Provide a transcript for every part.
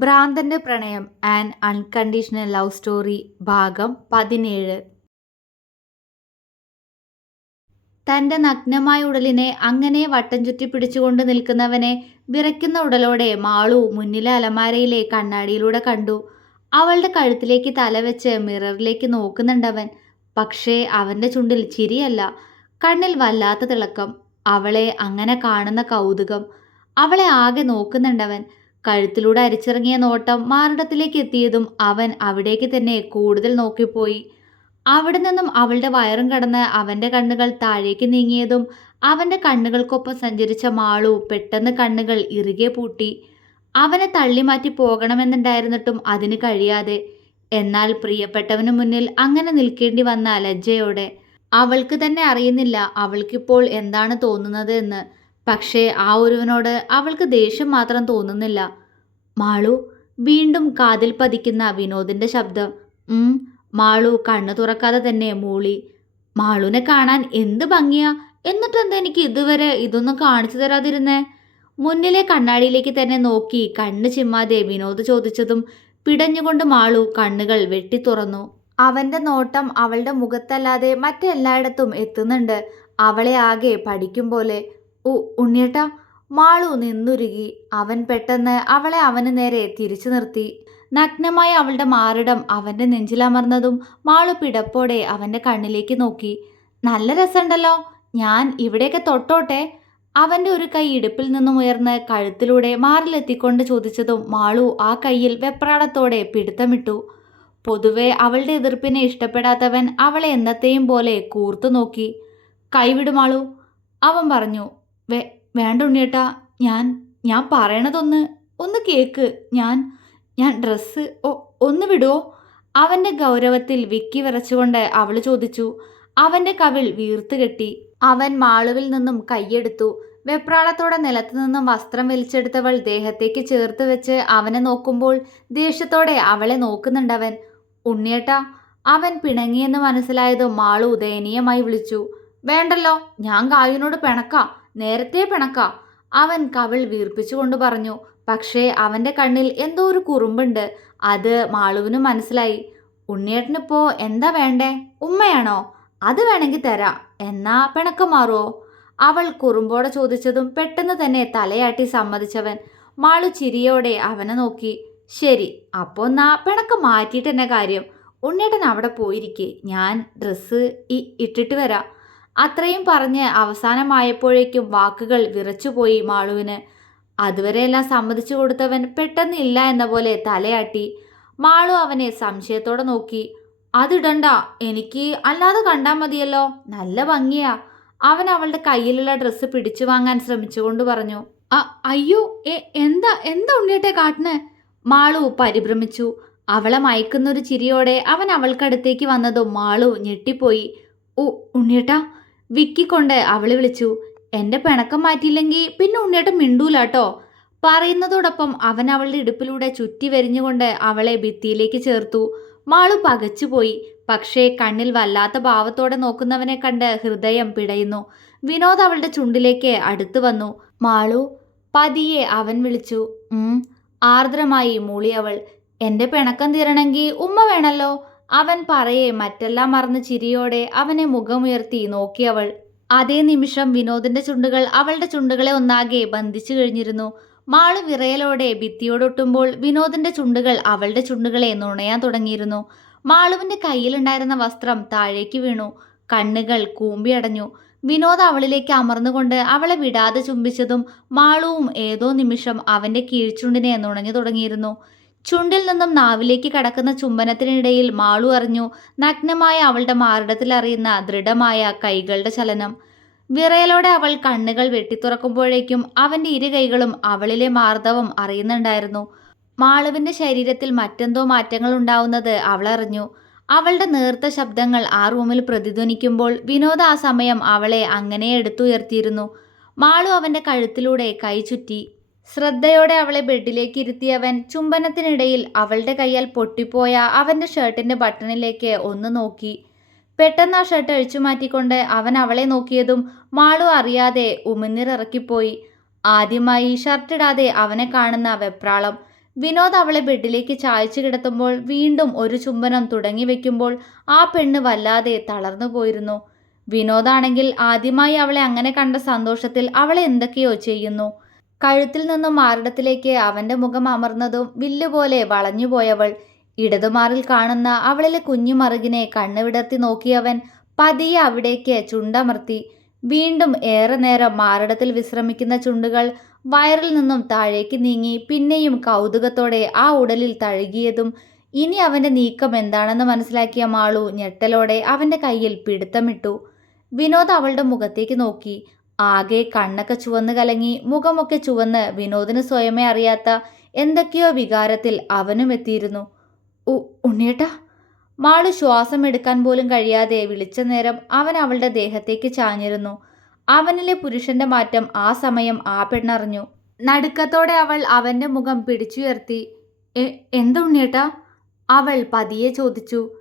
ഭ്രാന്തന്റെ പ്രണയം and unconditional love story ഭാഗം പതിനേഴ്. തന്റെ നഗ്നമായ ഉടലിനെ അങ്ങനെ വട്ടം ചുറ്റി പിടിച്ചുകൊണ്ട് നിൽക്കുന്നവനെ വിറയ്ക്കുന്ന ഉടലോടെ മാളു മുന്നിലെ അലമാരയിലെ കണ്ണാടിയിലൂടെ കണ്ടു. അവളുടെ കഴുത്തിലേക്ക് തലവെച്ച് മിററിലേക്ക് നോക്കുന്നുണ്ടവൻ. പക്ഷേ അവന്റെ ചുണ്ടിൽ ചിരിയല്ല കണ്ണിൽ വല്ലാത്ത തിളക്കം. അവളെ അങ്ങനെ കാണുന്ന കൗതുകം. അവളെ ആകെ നോക്കുന്നുണ്ടവൻ. കഴുത്തിലൂടെ അരിച്ചിറങ്ങിയ നോട്ടം മാറിടത്തിലേക്ക് എത്തിയതും അവൻ അവിടേക്ക് തന്നെ കൂടുതൽ നോക്കിപ്പോയി. അവിടെ നിന്നും അവളുടെ വയറും കടന്ന് അവന്റെ കണ്ണുകൾ താഴേക്ക് നീങ്ങിയതും അവന്റെ കണ്ണുകൾക്കൊപ്പം സഞ്ചരിച്ച മാളു പെട്ടെന്ന് കണ്ണുകൾ ഇറുകെ പൂട്ടി. അവനെ തള്ളി മാറ്റി പോകണമെന്നുണ്ടായിരുന്നിട്ടും അതിന് കഴിയാതെ. എന്നാൽ പ്രിയപ്പെട്ടവന് മുന്നിൽ അങ്ങനെ നിൽക്കേണ്ടി വന്ന ലജ്ജയോടെ. അവൾക്ക് തന്നെ അറിയുന്നില്ല അവൾക്കിപ്പോൾ എന്താണ് തോന്നുന്നത് എന്ന്. പക്ഷേ ആ ഒരുവനോട് അവൾക്ക് ദേഷ്യം മാത്രം തോന്നുന്നില്ല. മാളു വീണ്ടും കാതിൽ പതിക്കുന്ന വിനോദിന്റെ ശബ്ദം. മാളു കണ്ണു തുറക്കാതെ തന്നെ മൂളി. മാളുവിനെ കാണാൻ എന്ത് ഭംഗിയാ? എന്നിട്ടെന്താ എനിക്ക് ഇതുവരെ ഇതൊന്നും കാണിച്ചു തരാതിരുന്നേ? മുന്നിലെ കണ്ണാടിയിലേക്ക് തന്നെ നോക്കി കണ്ണ് ചിമ്മാതെ വിനോദ് ചോദിച്ചതും പിടഞ്ഞുകൊണ്ട് മാളു കണ്ണുകൾ വെട്ടി തുറന്നു. അവന്റെ നോട്ടം അവളുടെ മുഖത്തല്ലാതെ മറ്റെല്ലായിടത്തും എത്തുന്നുണ്ട്. അവളെ ആകെ പഠിക്കും പോലെ. ഉ ഉണ്ണിയേട്ടാ മാളു നിന്നുരുകി അവൻ പെട്ടെന്ന് അവളെ അവന് നേരെ തിരിച്ചു നിർത്തി. നഗ്നമായ അവളുടെ മാറിടം അവന്റെ നെഞ്ചിലമർന്നതും മാളു പിടപ്പോടെ അവന്റെ കണ്ണിലേക്ക് നോക്കി. നല്ല രസമുണ്ടല്ലോ ഞാൻ ഇവിടെയൊക്കെ തൊട്ടോട്ടെ. അവന്റെ ഒരു കൈ ഇടുപ്പിൽ നിന്നും ഉയർന്ന് കഴുത്തിലൂടെ മാറിലെത്തിക്കൊണ്ട് ചോദിച്ചതും മാളു ആ കയ്യിൽ വെപ്രാളത്തോടെ പിടുത്തമിട്ടു. പൊതുവെ അവളുടെ എതിർപ്പിനെ ഇഷ്ടപ്പെടാത്തവൻ അവളെ എന്നത്തെയും പോലെ കൂർത്തു നോക്കി കൈവിടുമാളു അവൻ പറഞ്ഞു. വേ വേണ്ട ഉണ്ണിയേട്ടാ ഞാൻ ഞാൻ പറയണതൊന്ന് ഒന്ന് കേക്ക്. ഞാൻ ഞാൻ ഡ്രസ്സ് ഒന്ന് വിടുവോ അവന്റെ ഗൗരവത്തിൽ വിക്കി വിറച്ചുകൊണ്ട് അവൾ ചോദിച്ചു. അവന്റെ കവിൾ വീർത്ത് കെട്ടി. അവൻ മാളുവിൽ നിന്നും കൈയെടുത്തു. വെപ്രാളത്തോടെ നിലത്തു നിന്നും വസ്ത്രം വലിച്ചെടുത്തവൾ ദേഹത്തേക്ക് ചേർത്ത് വെച്ച് അവനെ നോക്കുമ്പോൾ ദേഷ്യത്തോടെ അവളെ നോക്കുന്നുണ്ടവൻ. ഉണ്ണിയേട്ടാ അവൻ പിണങ്ങിയെന്ന് മനസ്സിലായതും മാളു ദയനീയമായി വിളിച്ചു. വേണ്ടല്ലോ ഞാൻ കായുനോട് പിണക്കാം. നേരത്തെ പിണക്ക. അവൻ കവിൾ വീർപ്പിച്ചുകൊണ്ട് പറഞ്ഞു പക്ഷേ അവന്റെ കണ്ണിൽ എന്തോ ഒരു കുറുമ്പുണ്ട്. അത് മാളുവിന് മനസ്സിലായി. ഉണ്ണിയേട്ടനിപ്പോ എന്താ വേണ്ടേ? ഉമ്മയാണോ? അത് വേണമെങ്കിൽ തരാം. എന്നാ പിണക്കം മാറുമോ അവൾ കുറുമ്പോടെ ചോദിച്ചതും പെട്ടെന്ന് തന്നെ തലയാട്ടി സമ്മതിച്ചവൻ മാളു ചിരിയോടെ അവനെ നോക്കി. ശരി അപ്പോൾ എന്നാ പിണക്കം മാറ്റിയിട്ട് തന്നെ കാര്യം? ഉണ്ണേട്ടൻ അവിടെ പോയിരിക്കെ. ഞാൻ ഡ്രസ്സ് ഇട്ടിട്ട് വരാം. അത്രയും പറഞ്ഞ് അവസാനമായപ്പോഴേക്കും വാക്കുകൾ വിറച്ചുപോയി മാളുവിന്. അതുവരെയെല്ലാം സമ്മതിച്ചു കൊടുത്തവൻ പെട്ടെന്ന് ഇല്ല എന്ന പോലെ തലയാട്ടി. മാളു അവനെ സംശയത്തോടെ നോക്കി. അതിടണ്ട എനിക്ക് അല്ലാതെ കണ്ടാൽ മതിയല്ലോ. നല്ല ഭംഗിയാ. അവൻ അവളുടെ കയ്യിലുള്ള ഡ്രസ്സ് പിടിച്ചു വാങ്ങാൻ ശ്രമിച്ചുകൊണ്ട് പറഞ്ഞു. അയ്യോ എന്താ എന്താ ഉണ്ണിയട്ടെ കാട്ടിന് മാളു പരിഭ്രമിച്ചു. അവളെ മയക്കുന്നൊരു ചിരിയോടെ അവൻ അവൾക്കടുത്തേക്ക് വന്നതും മാളു ഞെട്ടിപ്പോയി. ഓ ഉണ്ണിയേട്ടാ വിക്കിക്കൊണ്ട് അവളെ വിളിച്ചു എന്റെ പിണക്കം മാറ്റിയില്ലെങ്കിൽ പിന്നെ ഉണ്ണിയേട്ടൻ മിണ്ടൂലാട്ടോ. പറയുന്നതോടൊപ്പം അവൻ അവളുടെ ഇടുപ്പിലൂടെ ചുറ്റി വരിഞ്ഞുകൊണ്ട് അവളെ ഭിത്തിയിലേക്ക് ചേർത്തു. മാളു പകച്ചുപോയി പക്ഷേ കണ്ണിൽ വല്ലാത്ത ഭാവത്തോടെ നോക്കുന്നവനെ കണ്ട് ഹൃദയം പിടയുന്നു. വിനോദ് അവളുടെ ചുണ്ടിലേക്ക് അടുത്തു വന്നു. മാളു പതിയെ അവൻ വിളിച്ചു. ആർദ്രമായി മൂളിയവൾ എന്റെ പിണക്കം തീരണമെങ്കിൽ ഉമ്മ വേണല്ലോ. അവൻ പറയെ മറ്റെല്ലാം മറന്ന് ചിരിയോടെ അവനെ മുഖമുയർത്തി നോക്കിയവൾ അതേ നിമിഷം വിനോദിന്റെ ചുണ്ടുകൾ അവളുടെ ചുണ്ടുകളെ ഒന്നാകെ ബന്ധിച്ചു കഴിഞ്ഞിരുന്നു. മാൾ വിറയലോടെ ഭിത്തിയോടൊട്ടുമ്പോൾ വിനോദിന്റെ ചുണ്ടുകൾ അവളുടെ ചുണ്ടുകളെ നുണയാൻ തുടങ്ങിയിരുന്നു. മാളുവിന്റെ കയ്യിലുണ്ടായിരുന്ന വസ്ത്രം താഴേക്ക് വീണു. കണ്ണുകൾ കൂമ്പിയടഞ്ഞു വിനോദ് അവളിലേക്ക് അമർന്നുകൊണ്ട് അവളെ വിടാതെ ചുംബിച്ചതും മാളുവും ഏതോ നിമിഷം അവന്റെ കീഴ്ചുണ്ടിനെ നുണഞ്ഞു തുടങ്ങിയിരുന്നു. ചുണ്ടിൽ നിന്നും നാവിലേക്ക് കടക്കുന്ന ചുംബനത്തിനിടയിൽ മാളു അറിഞ്ഞു നഗ്നമായ അവളുടെ മാറിടത്തിൽ അറിയുന്ന ദൃഢമായ കൈകളുടെ ചലനം. വിറയലോടെ അവൾ കണ്ണുകൾ വെട്ടിത്തുറക്കുമ്പോഴേക്കും അവന്റെ ഇരു കൈകളും അവളിലെ മാർദ്ദവം അറിയുന്നുണ്ടായിരുന്നു. മാളുവിന്റെ ശരീരത്തിൽ മറ്റെന്തോ മാറ്റങ്ങൾ ഉണ്ടാവുന്നത് അവൾ അറിഞ്ഞു. അവളുടെ നേർത്ത ശബ്ദങ്ങൾ ആ റൂമിൽ പ്രതിധ്വനിക്കുമ്പോൾ വിനോദ് ആ സമയം അവളെ അങ്ങനെ എടുത്തുയർത്തിയിരുന്നു. മാളു അവന്റെ കഴുത്തിലൂടെ കൈ ചുറ്റി ശ്രദ്ധയോടെ അവളെ ബെഡിലേക്ക് ഇരുത്തിയവൻ ചുംബനത്തിനിടയിൽ അവളുടെ കൈയാൽ പൊട്ടിപ്പോയ അവന്റെ ഷർട്ടിന്റെ ബട്ടണിലേക്ക് ഒന്ന് നോക്കി. പെട്ടെന്ന് ആ ഷർട്ട് അഴിച്ചു മാറ്റിക്കൊണ്ട് അവൻ അവളെ നോക്കിയതും മാളു അറിയാതെ ഉമിനീറിറക്കിപ്പോയി ആദ്യമായി ഷർട്ടിടാതെ അവനെ കാണുന്ന വെപ്രാളം. വിനോദ് അവളെ ബെഡിലേക്ക് ചായച്ചു കിടത്തുമ്പോൾ വീണ്ടും ഒരു ചുംബനം തുടങ്ങി വെക്കുമ്പോൾ ആ പെണ്ണ് വല്ലാതെ തളർന്നു പോയിരുന്നു. വിനോദാണെങ്കിൽ ആദ്യമായി അവളെ അങ്ങനെ കണ്ട സന്തോഷത്തിൽ അവളെ എന്തൊക്കെയോ ചെയ്യുന്നു. കഴുത്തിൽ നിന്നും മാറിടത്തിലേക്ക് അവന്റെ മുഖം അമർന്നതും വില്ലുപോലെ വളഞ്ഞുപോയവൾ ഇടതുമാറിൽ കാണുന്ന അവളിലെ കുഞ്ഞു മറുകിനെ കണ്ണുവിടർത്തി നോക്കിയവൻ പതിയെ അവിടേക്ക് ചുണ്ടമർത്തി വീണ്ടും ഏറെ നേരം മാറിടത്തിൽ വിശ്രമിക്കുന്ന ചുണ്ടുകൾ വയറിൽ നിന്നും താഴേക്ക് നീങ്ങി പിന്നെയും കൗതുകത്തോടെ ആ ഉടലിൽ തഴുകിയതും ഇനി അവന്റെ നീക്കം എന്താണെന്ന് മനസ്സിലാക്കിയ മാളു ഞെട്ടലോടെ അവന്റെ കയ്യിൽ പിടുത്തമിട്ടു. വിനോദ് അവളുടെ മുഖത്തേക്ക് നോക്കി. ആകെ കണ്ണൊക്കെ ചുവന്ന് കലങ്ങി മുഖമൊക്കെ ചുവന്ന് വിനോദിന് സ്വയമേ അറിയാത്ത എന്തൊക്കെയോ വികാരത്തിൽ അവനും എത്തിയിരുന്നു. ഉ- ഉണ്ണിയേട്ടാ മാളു ശ്വാസം എടുക്കാൻ പോലും കഴിയാതെ വിളിച്ച നേരം അവൻ അവളുടെ ദേഹത്തേക്ക് ചാഞ്ഞിരുന്നു. അവനിലെ പുരുഷന്റെ മാറ്റം ആ സമയം ആ പെണ്ണറിഞ്ഞു. നടുക്കത്തോടെ അവൾ അവന്റെ മുഖം പിടിച്ചുയർത്തി. എന്തുണ്ണിയേട്ടാ അവൾ പതിയെ ചോദിച്ചു.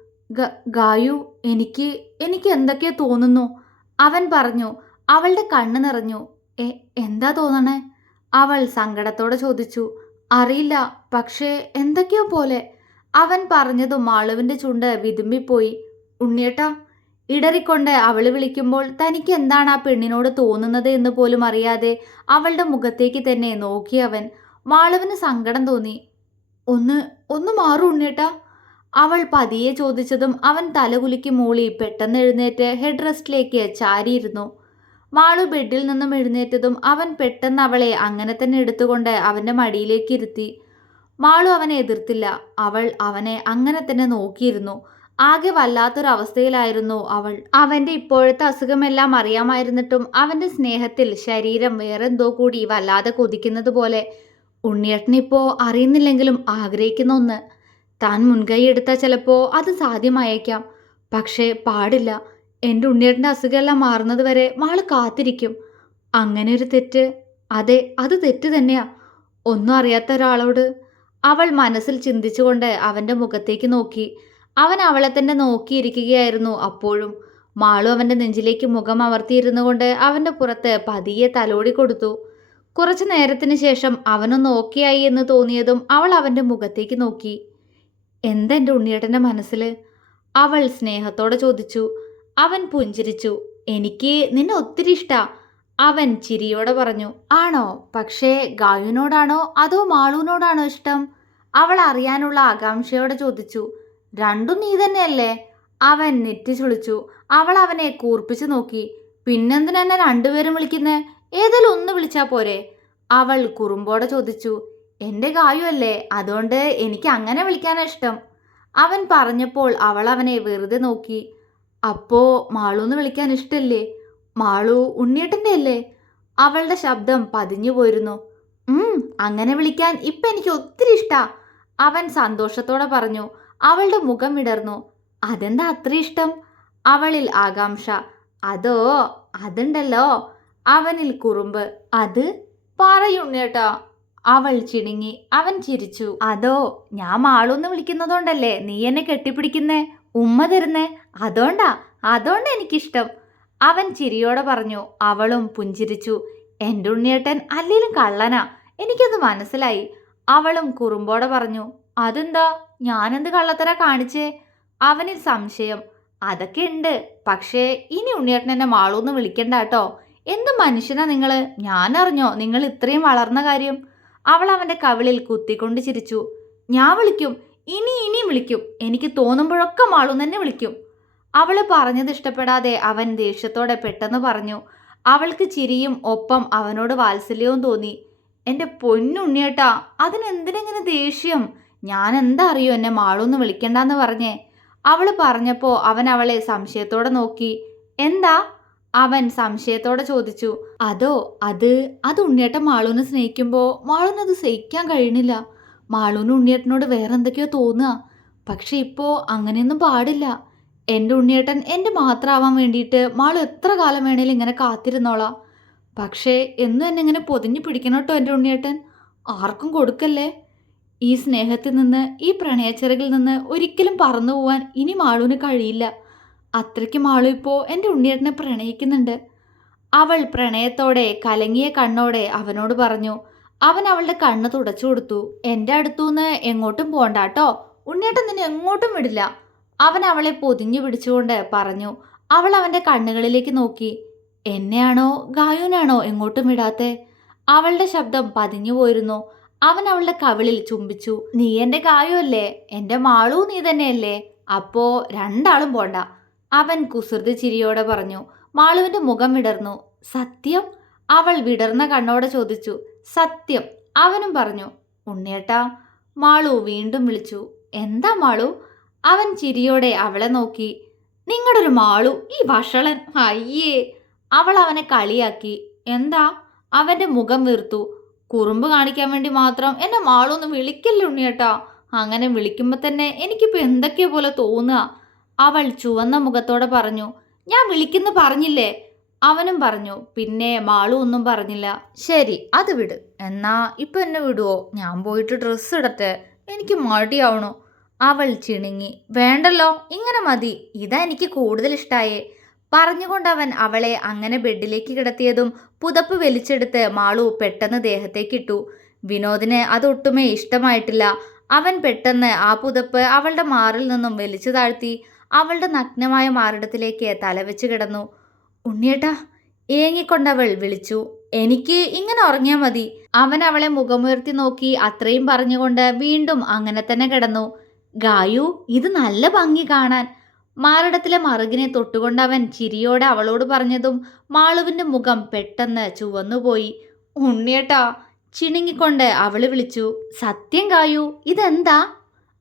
ഗായു എനിക്ക് എനിക്ക് എന്തൊക്കെയോ തോന്നുന്നു. അവൻ പറഞ്ഞു അവളുടെ കണ്ണ് നിറഞ്ഞു. "എ എന്താ തോന്നണേ? അവൾ സങ്കടത്തോടെ ചോദിച്ചു. അറിയില്ല പക്ഷേ എന്തൊക്കെയോ പോലെ. അവൻ പറഞ്ഞതും മാളുവിന്റെ ചുണ്ട് വിതുമ്പിപ്പോയി. ഉണ്ണിയേട്ടാ ഇടറിക്കൊണ്ട് അവൾ വിളിക്കുമ്പോൾ തനിക്ക് എന്താണ് ആ പെണ്ണിനോട് തോന്നുന്നത് എന്ന് പോലും അറിയാതെ അവളുടെ മുഖത്തേക്ക് തന്നെ നോക്കിയവൻ മാളുവിന് സങ്കടം തോന്നി. ഒന്ന് ഒന്ന് മാറൂ ഉണ്ണിയേട്ടാ. അവൾ പതിയെ ചോദിച്ചതും അവൻ തലകുലുക്കി മൂളി പെട്ടെന്ന് എഴുന്നേറ്റ് ഹെഡ് റെസ്റ്റിലേക്ക് ചാരിയിരുന്നു. മാളു ബെഡിൽ നിന്നും എഴുന്നേറ്റതും അവൻ പെട്ടെന്ന് അവളെ അങ്ങനെ തന്നെ എടുത്തുകൊണ്ട് അവന്റെ മടിയിലേക്ക് ഇരുത്തി. മാളു അവനെ എതിർത്തില്ല. അവൾ അവനെ അങ്ങനെ തന്നെ നോക്കിയിരുന്നു. ആകെ വല്ലാത്തൊരവസ്ഥയിലായിരുന്നു അവൾ. അവന്റെ ഇപ്പോഴത്തെ അസുഖമെല്ലാം അറിയാമായിരുന്നിട്ടും അവന്റെ സ്നേഹത്തിൽ ശരീരം വേറെന്തോ കൂടി വല്ലാതെ കൊതിക്കുന്നത് പോലെ. ഉണ്ണിയേട്ടനിപ്പോ അറിയുന്നില്ലെങ്കിലും ആഗ്രഹിക്കുന്ന ഒന്ന്. താൻ മുൻകൈ എടുത്താൽ ചിലപ്പോൾ അത് സാധ്യമായേക്കാം. പക്ഷേ പാടില്ല. എന്റെ ഉണ്ണിയേട്ടന്റെ അസുഖമെല്ലാം മാറുന്നത് വരെ മാൾ കാത്തിരിക്കും. അങ്ങനെ ഒരു തെറ്റ്. അതെ അത് തെറ്റ് തന്നെയാ. ഒന്നും അറിയാത്ത ഒരാളോട് അവൾ മനസ്സിൽ ചിന്തിച്ചുകൊണ്ട് അവന്റെ മുഖത്തേക്ക് നോക്കി. അവൻ അവളെ തന്നെ നോക്കിയിരിക്കുകയായിരുന്നു അപ്പോഴും. മാളു അവന്റെ നെഞ്ചിലേക്ക് മുഖം അമർത്തിയിരുന്നു കൊണ്ട് അവന്റെ പുറത്ത് പതിയെ തലോടി കൊടുത്തു. കുറച്ചു നേരത്തിന് ശേഷം അവനൊന്ന് ഓക്കെയായി എന്ന് തോന്നിയതും അവൾ അവന്റെ മുഖത്തേക്ക് നോക്കി. എന്താ എന്റെ ഉണ്ണിയേട്ടന്റെ മനസ്സിൽ? അവൾ സ്നേഹത്തോടെ ചോദിച്ചു. അവൻ പുഞ്ചിരിച്ചു. എനിക്ക് നിന്നെ ഒത്തിരി ഇഷ്ടാ അവൻ ചിരിയോടെ പറഞ്ഞു. ആണോ? പക്ഷേ ഗായുവിനോടാണോ അതോ മാളുവിനോടാണോ ഇഷ്ടം? അവൾ അറിയാനുള്ള ആകാംക്ഷയോടെ ചോദിച്ചു. രണ്ടും നീ തന്നെയല്ലേ? അവൻ നെറ്റി ചൊളിച്ചു. അവൾ അവനെ കൂർപ്പിച്ചു നോക്കി. പിന്നെന്തിനാ രണ്ടുപേരും വിളിക്കുന്നേ? ഏതെങ്കിലും ഒന്ന് വിളിച്ചാ പോരെ? അവൾ കുറുമ്പോടെ ചോദിച്ചു. എന്റെ ഗായു അല്ലേ? അതുകൊണ്ട് എനിക്ക് അങ്ങനെ വിളിക്കാനാണ് ഇഷ്ടം. അവൻ പറഞ്ഞപ്പോൾ അവൾ അവനെ വെറുതെ നോക്കി. അപ്പോ മാളൂന്ന് വിളിക്കാൻ ഇഷ്ടല്ലേ? മാളു ഉണ്ണിയേട്ടന്റെ അല്ലേ അവളുടെ ശബ്ദം പതിഞ്ഞു പോയിരുന്നു. ഉം അങ്ങനെ വിളിക്കാൻ ഇപ്പം എനിക്ക് ഒത്തിരി ഇഷ്ടാ. അവൻ സന്തോഷത്തോടെ പറഞ്ഞു. അവളുടെ മുഖം വിടർന്നു. അതെന്താ അത്ര ഇഷ്ടം? അവളിൽ ആകാംക്ഷ. അതോ അതുണ്ടല്ലോ. അവനിൽ കുറുമ്പ്. അത്? പറയുണ്ണേട്ടാ അവൾ ചിണുങ്ങി. അവൻ ചിരിച്ചു. അതോ ഞാൻ മാളൂന്ന് വിളിക്കുന്നതുകൊണ്ടല്ലേ നീ എന്നെ കെട്ടിപ്പിടിക്കുന്നേ? ഉമ്മ തരുന്നേ? അതോണ്ടാ അതോണ്ട് എനിക്കിഷ്ടം. അവൻ ചിരിയോടെ പറഞ്ഞു അവളും പുഞ്ചിരിച്ചു. എന്റെ ഉണ്ണിയേട്ടൻ അല്ലേലും കള്ളനാ? എനിക്കത് മനസ്സിലായി. അവളും കുറുമ്പോടെ പറഞ്ഞു അതെന്താ? ഞാനെന്ത് കള്ളത്തര കാണിച്ചേ? അവനിൽ സംശയം അതൊക്കെ ഉണ്ട് പക്ഷേ ഇനി ഉണ്ണിയേട്ടൻ എന്നെ മാളൂന്ന് വിളിക്കണ്ട കേട്ടോ. എന്ത് മനുഷ്യനാ നിങ്ങൾ ഞാനറിഞ്ഞോ നിങ്ങൾ ഇത്രയും വളർന്ന കാര്യം? അവൾ അവന്റെ കവിളിൽ കുത്തിക്കൊണ്ട് ചിരിച്ചു ഞാൻ വിളിക്കും. ഇനി ഇനിയും വിളിക്കും. എനിക്ക് തോന്നുമ്പോഴൊക്കെ മാളും തന്നെ വിളിക്കും. അവൾ പറഞ്ഞത് ഇഷ്ടപ്പെടാതെ അവൻ ദേഷ്യത്തോടെ പെട്ടെന്ന് പറഞ്ഞു അവൾക്ക് ചിരിയും ഒപ്പം അവനോട് വാത്സല്യവും തോന്നി. എന്റെ പൊന്നുണ്ണിയേട്ടാ അതിനെന്തിനെങ്ങനെ ദേഷ്യം? ഞാൻ എന്താ അറിയോ എന്നെ മാളൂന്ന് വിളിക്കണ്ടെന്ന് പറഞ്ഞേ? അവൾ പറഞ്ഞപ്പോൾ അവൻ അവളെ സംശയത്തോടെ നോക്കി. എന്താ? അവൻ സംശയത്തോടെ ചോദിച്ചു. അതോ അത് അത് ഉണ്ണിയേട്ടൻ മാളൂനെ സ്നേഹിക്കുമ്പോൾ മാളൂനത് സഹിക്കാൻ കഴിയണില്ല മാളൂന് ഉണ്ണിയേട്ടനോട് വേറെ എന്തൊക്കെയോ തോന്നുക. പക്ഷെ ഇപ്പോൾ അങ്ങനെയൊന്നും പാടില്ല. എന്റെ ഉണ്ണിയേട്ടൻ എന്റെ മാത്രമാവാൻ വേണ്ടിയിട്ട് മാളു എത്ര കാലം വേണേലും ഇങ്ങനെ കാത്തിരുന്നോളാം. പക്ഷേ എന്നും എന്നെ ഇങ്ങനെ പൊതിഞ്ഞു പിടിക്കണം കേട്ടോ എന്റെ ഉണ്ണിയേട്ടൻ. ആർക്കും കൊടുക്കല്ലേ? ഈ സ്നേഹത്തിൽ നിന്ന് ഈ പ്രണയച്ചിറകിൽ നിന്ന് ഒരിക്കലും പറന്നു പോവാൻ ഇനി മാളുവിന് കഴിയില്ല. അത്രയ്ക്ക് മാളു ഇപ്പോൾ എന്റെ ഉണ്ണിയേട്ടനെ പ്രണയിക്കുന്നുണ്ട്. അവൾ പ്രണയത്തോടെ കലങ്ങിയ കണ്ണോടെ അവനോട് പറഞ്ഞു അവൻ അവളുടെ കണ്ണ് തുടച്ചു കൊടുത്തു. എന്റെ അടുത്തുനിന്ന് എങ്ങോട്ടും പോണ്ടാട്ടോ. ഉണ്ണിയേട്ടൻ നിന്നെ എങ്ങോട്ടും വിടില്ല. അവൻ അവളെ പൊതിഞ്ഞു പിടിച്ചുകൊണ്ട് പറഞ്ഞു. അവൾ അവന്റെ കണ്ണുകളിലേക്ക് നോക്കി. എന്നെയാണോ ഗായുനാണോ എങ്ങോട്ടും വിടാത്തെ? അവളുടെ ശബ്ദം പതിഞ്ഞു പോയിരുന്നു. അവൻ അവളുടെ കവിളിൽ ചുംബിച്ചു. നീ എന്റെ ഗായുവല്ലേ എന്റെ മാളൂ നീ തന്നെയല്ലേ? അപ്പോ രണ്ടാളും പോണ്ട. അവൻ കുസൃതി ചിരിയോടെ പറഞ്ഞു. മാളുവിന്റെ മുഖം വിടർന്നു. സത്യം? അവൾ വിടർന്ന കണ്ണോടെ ചോദിച്ചു. സത്യം. അവനും പറഞ്ഞു ഉണ്ണിയേട്ടാ മാളു വീണ്ടും വിളിച്ചു. എന്താ മാളു? അവൻ ചിരിയോടെ അവളെ നോക്കി. നിങ്ങളുടെ ഒരു മാളു ഈ വഷളൻ. അയ്യേ. അവൾ അവനെ കളിയാക്കി. എന്താ? അവന്റെ മുഖം വീർത്തു. കുറുമ്പ് കാണിക്കാൻ വേണ്ടി മാത്രം എന്നെ മാളു ഒന്ന് വിളിക്കല്ലേ ഉണ്ണിയേട്ടാ? അങ്ങനെ വിളിക്കുമ്പോൾ തന്നെ എനിക്കിപ്പോൾ എന്തൊക്കെയോ പോലെ തോന്നുക? അവൾ ചുവന്ന മുഖത്തോടെ പറഞ്ഞു ഞാൻ വിളിക്കുന്നു പറഞ്ഞില്ലേ? അവനും പറഞ്ഞു പിന്നെ മാളു ഒന്നും പറഞ്ഞില്ല. ശരി അത് വിട്. എന്നാ ഇപ്പൊ എന്നെ വിടുവോ? ഞാൻ പോയിട്ട് ഡ്രസ്സ് ഇടട്ടെ. എനിക്ക് മടിയാവണു. അവൾ ചിണുങ്ങി വേണ്ടല്ലോ ഇങ്ങനെ മതി. ഇതാ എനിക്ക് കൂടുതൽ ഇഷ്ടായേ. പറഞ്ഞുകൊണ്ട് അവൻ അവളെ അങ്ങനെ ബെഡിലേക്ക് കിടത്തിയതും പുതപ്പ് വലിച്ചെടുത്ത് മാളു പെട്ടെന്ന് ദേഹത്തേക്കിട്ടു. വിനോദിന് അതൊട്ടുമേ ഇഷ്ടമായിട്ടില്ല. അവൻ പെട്ടെന്ന് ആ പുതപ്പ് അവളുടെ മാറിൽ നിന്നും വലിച്ചു താഴ്ത്തി അവളുടെ നഗ്നമായ മാറിടത്തിലേക്ക് തലവെച്ച് കിടന്നു. ഉണ്ണിയേട്ടാ ഏങ്ങിക്കൊണ്ടവൾ വിളിച്ചു. എനിക്ക് ഇങ്ങനെ ഉറങ്ങിയാൽ മതി. അവൻ അവളെ മുഖമുയർത്തി നോക്കി അത്രയും പറഞ്ഞുകൊണ്ട് വീണ്ടും അങ്ങനെ തന്നെ കിടന്നു. ഗായു ഇത് നല്ല ഭംഗി കാണാൻ. മാറിടത്തിലെ മറുകിനെ തൊട്ടുകൊണ്ട് അവൻ ചിരിയോടെ അവളോട് പറഞ്ഞതും മാളുവിന്റെ മുഖം പെട്ടെന്ന് ചുവന്നുപോയി. ഉണ്ണിയേട്ടാ ചിണുങ്ങിക്കൊണ്ട് അവൾ വിളിച്ചു. സത്യം ഗായു ഇതെന്താ?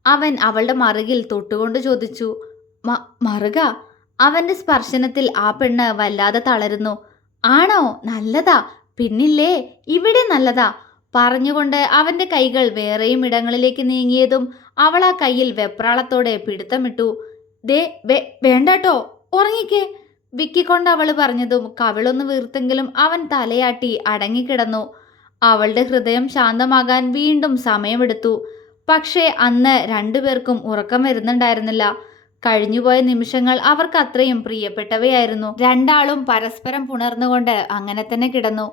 അവൻ അവളുടെ മറുകിൽ തൊട്ടുകൊണ്ട് ചോദിച്ചു. "മ- മറുക അവന്റെ സ്പർശനത്തിൽ ആ പെണ്ണ് വല്ലാതെ തളരുന്നു. ആണോ? നല്ലതാ. പിന്നില്ലേ? ഇവിടെ നല്ലതാ. പറഞ്ഞുകൊണ്ട് അവന്റെ കൈകൾ വേറെയും ഇടങ്ങളിലേക്ക് നീങ്ങിയതും അവൾ ആ കയ്യിൽ വെപ്രാളത്തോടെ പിടുത്തമിട്ടു. ദേ വേണ്ടാട്ടോ. ഉറങ്ങിക്കേ. വിക്കിക്കൊണ്ട് അവൾ പറഞ്ഞതും കവിളൊന്ന് വീർത്തെങ്കിലും അവൻ തലയാട്ടി അടങ്ങിക്കിടന്നു. അവളുടെ ഹൃദയം ശാന്തമാകാൻ വീണ്ടും സമയമെടുത്തു. പക്ഷേ അന്ന് രണ്ടുപേർക്കും ഉറക്കം വരുന്നുണ്ടായിരുന്നില്ല. കഴിഞ്ഞുപോയ നിമിഷങ്ങൾ അവർക്ക് അത്രയും പ്രിയപ്പെട്ടവയായിരുന്നു. രണ്ടാളും പരസ്പരം പുണർന്നുകൊണ്ട് അങ്ങനെ തന്നെ കിടന്നു.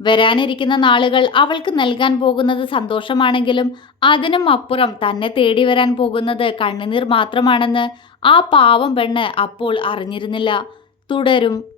വരാനിരിക്കുന്ന നാളുകൾ അവൾക്ക് നൽകാൻ പോകുന്നത് സന്തോഷമാണെങ്കിലും അതിനും അപ്പുറം തന്നെ തേടി വരാൻ പോകുന്നത് കണ്ണുനീർ മാത്രമാണെന്ന് ആ പാവം പെണ്ണ് അപ്പോൾ അറിഞ്ഞിരുന്നില്ല. തുടരും.